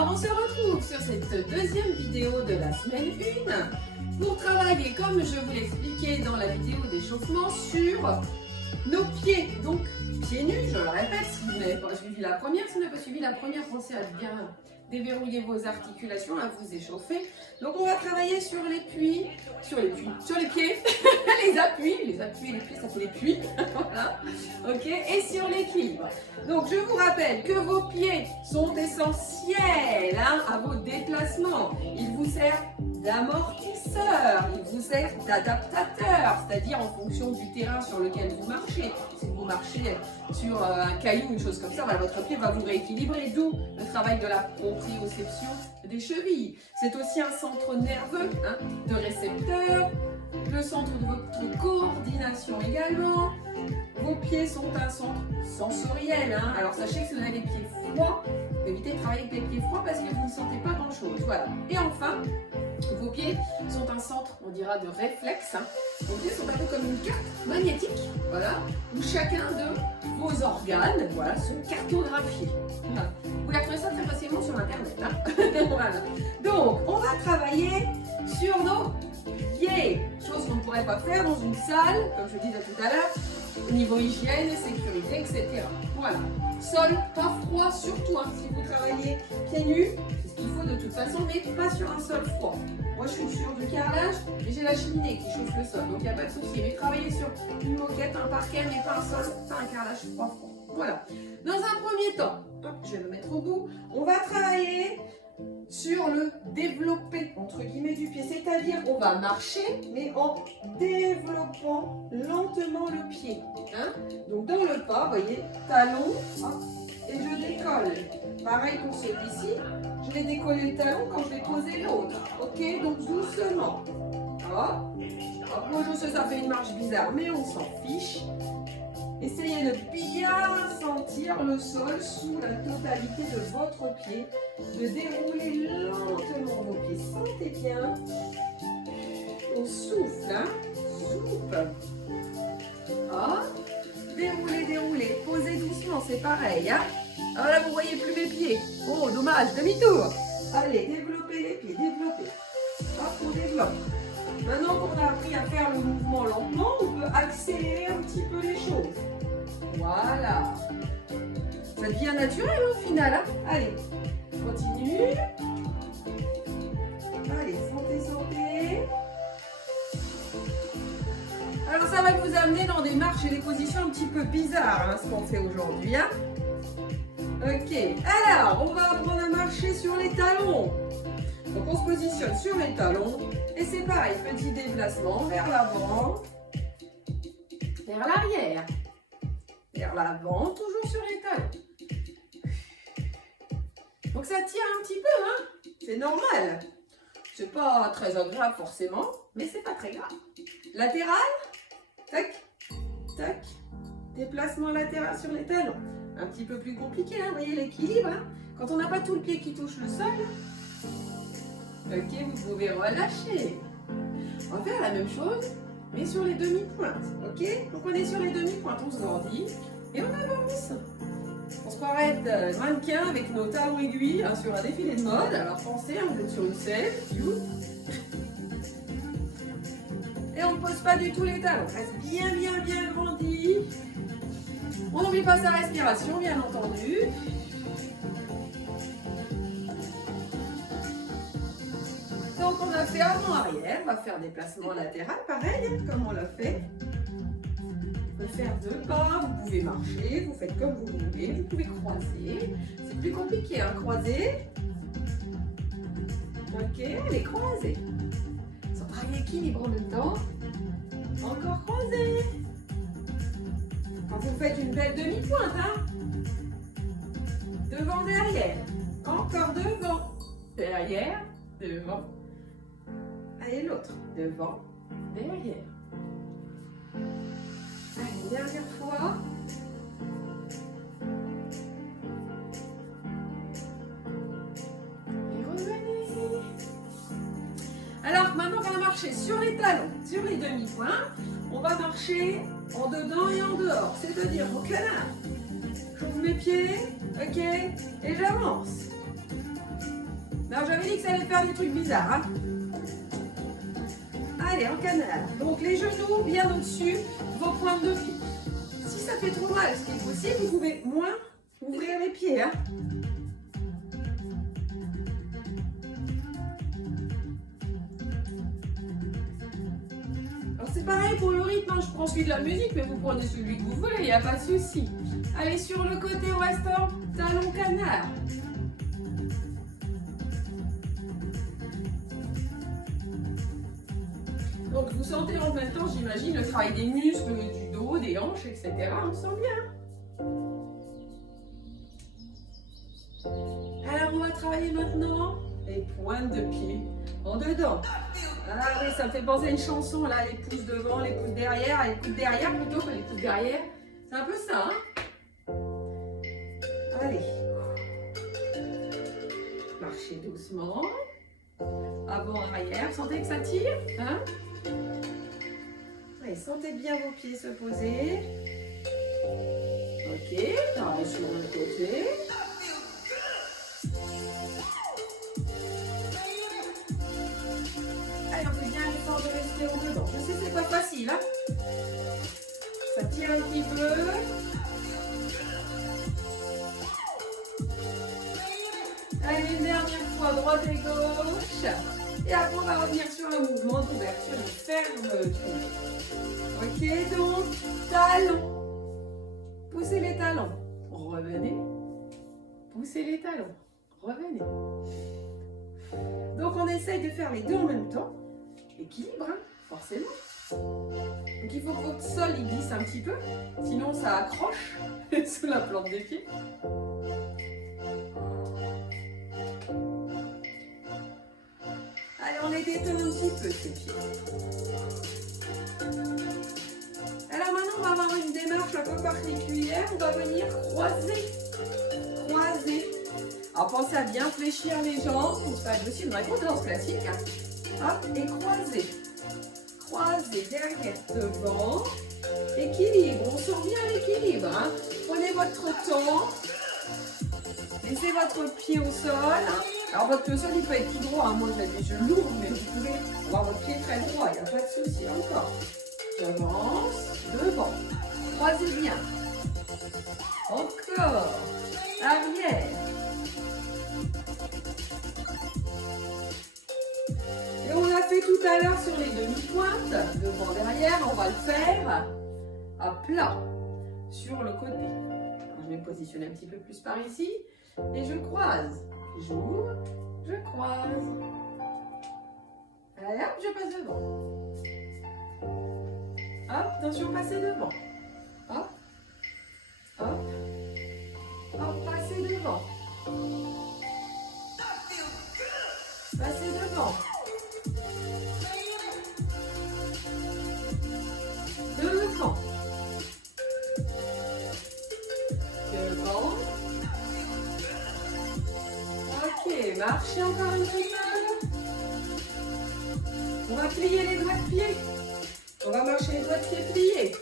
Alors, on se retrouve sur cette deuxième vidéo de la semaine 1 pour travailler, comme je vous l'expliquais dans la vidéo d'échauffement, sur nos pieds. Donc, pieds nus, je le répète, si vous n'avez pas suivi la première. Si vous n'avez pas suivi la première, pensez à bien déverrouiller vos articulations, à vous échauffer. Donc, on va travailler sur les pieds, les appuis et les pieds, ça fait les puits. Voilà. Ok, et sur l'équilibre. Donc, je vous rappelle que vos pieds sont essentiels à vos déplacements. Ils vous servent d'amortisseur, ils vous servent d'adaptateur, c'est-à-dire en fonction du terrain sur lequel vous marchez. Si vous marchez sur un caillou, une chose comme ça, voilà, votre pied va vous rééquilibrer, d'où le travail de la proprioception des chevilles. C'est aussi un centre nerveux de récepteurs, le centre de votre coordination également. Vos pieds sont un centre sensoriel. Alors sachez que si vous avez les pieds froids, évitez de travailler avec les pieds froids parce que vous ne sentez pas grand-chose. Voilà. Et enfin, vos pieds sont un centre, on dira, de réflexe. Vos pieds sont un peu comme une carte magnétique, voilà, où chacun de vos organes, voilà, sont cartographiés. Voilà. Vous pouvez trouver ça très facilement sur Internet. Voilà. Donc, on va travailler sur nos pieds, chose qu'on ne pourrait pas faire dans une salle, comme je disais tout à l'heure, au niveau hygiène, sécurité, etc. Voilà. Sol, pas froid, surtout si vous travaillez pieds nus, c'est ce qu'il faut de toute façon, mais pas sur un sol froid. Moi, je suis sur du carrelage et j'ai la cheminée qui chauffe le sol, donc il n'y a pas de souci. Mais travailler sur une moquette, un parquet, mais pas un sol, pas un carrelage froid. Voilà. Dans un premier temps, je vais le mettre au bout, on va travailler sur le développé, entre guillemets, du pied. C'est-à-dire qu'on va marcher, mais en développant lentement le pied. Donc dans le pas, vous voyez, talon, et je décolle. Pareil pour celui-ci, je vais décoller le talon quand je vais poser l'autre. Ok, donc doucement. Moi je sais, ça fait une marche bizarre, mais on s'en fiche. Essayez de bien sentir le sol sous la totalité de votre pied, de dérouler lentement vos pieds. Sentez bien. On souffle, souffle. Déroulez, déroulez. Posez doucement, c'est pareil. Alors là, vous voyez plus mes pieds. Oh, dommage, demi-tour. Allez, développez les pieds, développez. On développe. Maintenant qu'on a appris à faire le mouvement lentement, on peut accélérer un petit peu les choses. Voilà. Ça devient naturel au final. Allez, continue. Allez, sentez. Alors ça va nous amener dans des marches et des positions un petit peu bizarres, ce qu'on fait aujourd'hui. Ok, alors on va apprendre à marcher sur les talons. Donc on se positionne sur les talons et c'est pareil, petit déplacement vers l'avant, vers l'arrière, vers l'avant, toujours sur les talons. Donc ça tire un petit peu, c'est normal. C'est pas très agréable forcément, mais c'est pas très grave. Latéral, tac, tac, déplacement latéral sur les talons. Un petit peu plus compliqué, vous voyez l'équilibre. Quand on n'a pas tout le pied qui touche le sol, ok, vous pouvez relâcher. On va faire la même chose, mais sur les demi-pointes, ok. Donc on est sur les demi-pointes, on se grandit et on avance. On se croirait être mannequin avec nos talons aiguilles sur un défilé de mode. Alors pensez, vous êtes sur une scène, et on ne pose pas du tout les talons. On reste bien grandi. On n'oublie pas sa respiration, bien entendu. Donc on a fait avant-arrière, on va faire déplacement latéral, pareil, comme on l'a fait. On peut faire 2 pas, vous pouvez marcher, vous faites comme vous voulez, vous pouvez croiser. C'est plus compliqué, croiser. Ok, allez, croiser. Sans travailler l'équilibre en même temps. Encore croiser. Quand vous faites une belle demi-pointe, devant, derrière. Encore devant, derrière, devant. Allez, l'autre. Devant, derrière. Allez, dernière fois. Et revenez. Alors, maintenant qu'on a marché sur les talons, sur les demi-points, on va marcher en dedans et en dehors, c'est-à-dire au canard. J'ouvre mes pieds, ok, et j'avance. Non, j'avais dit que ça allait faire des trucs bizarres. Hein. Allez, en canard. Donc les genoux bien au-dessus, vos pointes de pied. Si ça fait trop mal, ce qui est possible, vous pouvez moins ouvrir les pieds. Hein. Alors c'est pareil pour le rythme, hein. Je prends celui de la musique, mais vous prenez celui que vous voulez, il n'y a pas de souci. Allez, sur le côté ouest, talon canard. Donc vous sentez en même temps, j'imagine, le travail des muscles, du dos, des hanches, etc. On sent bien. Alors on va travailler maintenant les pointes de pied en dedans. Ah oui, ça me fait penser à une chanson là, les pouces devant, les pouces derrière, les pouces derrière plutôt que les pouces derrière. C'est un peu ça, hein. Allez. Marchez doucement. Avant, arrière. Sentez que ça tire, hein. Allez, sentez bien vos pieds se poser. Ok, pareil sur le côté. Allez, on fait bien l'effort de rester au dedans. Je sais, c'est pas facile, hein. Ça tire un petit peu. Allez, une dernière fois, droite et gauche. Et après, on va revenir sur un mouvement d'ouverture et fermeture. Ok, donc, talons. Poussez les talons. Revenez. Poussez les talons. Revenez. Donc, on essaye de faire les deux en même temps. Équilibre, hein, forcément. Donc, il faut que votre sol il glisse un petit peu. Sinon, ça accroche sous la plante des pieds. Allez, on les détend un petit peu, ces pieds. Alors maintenant, on va avoir une démarche un peu particulière. On va venir croiser. Croiser. Alors, pensez à bien fléchir les jambes. Pour ça, aussi une vraie danse classique. Hein. Hop, et croiser. Croiser derrière, devant. Équilibre. On sent bien l'équilibre. Hein. Prenez votre temps. Laissez votre pied au sol. Hein. Alors votre pied au sol il peut être tout droit. Hein. Moi j'ai des yeux lourds, mais vous pouvez avoir votre pied très droit. Il n'y a pas de souci. Encore. J'avance. Devant. Croisez bien. Encore. Arrière. Et on a fait tout à l'heure sur les demi-pointes. Devant, derrière. On va le faire à plat. Sur le côté. Alors, je vais me positionner un petit peu plus par ici. Et je croise. J'ouvre, je croise. Allez hop, je passe devant. Hop, attention, passez devant. Hop, hop, hop, passez devant. Passez devant. Devant. Devant. Ok, marchez encore un petit peu. On va plier les doigts de pied. On va marcher les doigts de pied pliés.